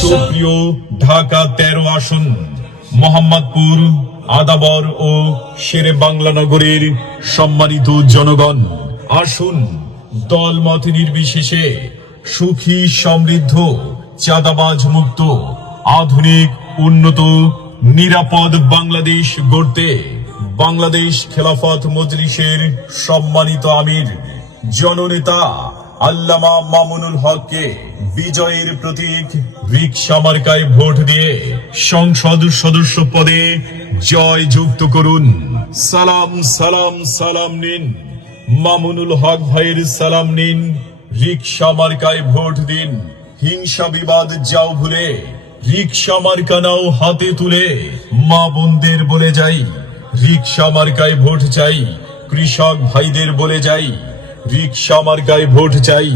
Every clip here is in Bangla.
সুপ্রিয় ঢাকা 13 আসন মোহাম্মদপুর আদাবর ও শেরে বাংলা নগরের সম্মানিত জনগণ, আসুন দলমত নির্বিশেষে সুখী সমৃদ্ধ চাঁদাবাজ মুক্ত আধুনিক উন্নত নিরাপদ বাংলাদেশ গড়তে বাংলাদেশ খেলাফত মজলিসের সম্মানিত আমির জননেতা আল্লামা মামুনুল হককে বিজয়ের প্রতীক রিকশা মার্কায় ভোট দিয়ে সংসদ সদস্য পদে জয় যুক্ত করুন। সালাম সালাম সালাম নিন, মামুনুল হক ভাইয়ের সালাম নিন, রিকশা মার্কায় ভোট দিন। হিংসা বিবাদ যাও ভুলে রিকশা মার্কা নাও হাতে তুলে, মা বোনদের বলে যাই রিকশা মার্কায় ভোট চাই। কৃষক ভাইদের বলে যাই রিকশা মার্কায় ভোট চাই।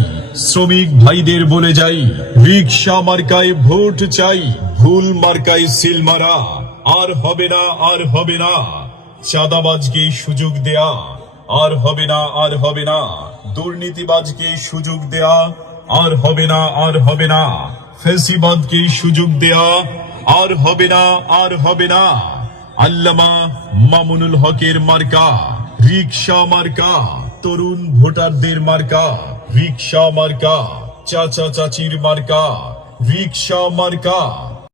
শ্রমিক ভাইদের বলে যাই রিকশা মার্কায় ভোট চাই। ভুল মার্কায় সিল মারা আর হবে না, আর হবে না। চাঁদাবাজকে সুযোগ দেয়া আর হবে না, আর হবে না। দুর্নীতিবাজকে সুযোগ দেয়া আর হবে না, আর হবে না। ফ্যাসিবাদকে সুযোগ দেয়া আর হবে না, আর হবে না। আল্লামা মামুনুল হকের মার্কা রিকশা মার্কা, তরুণ ভোটারদের মার্কা রিকশা মার্কা, চাচা চাচির মার্কা রিকশা মার্কা।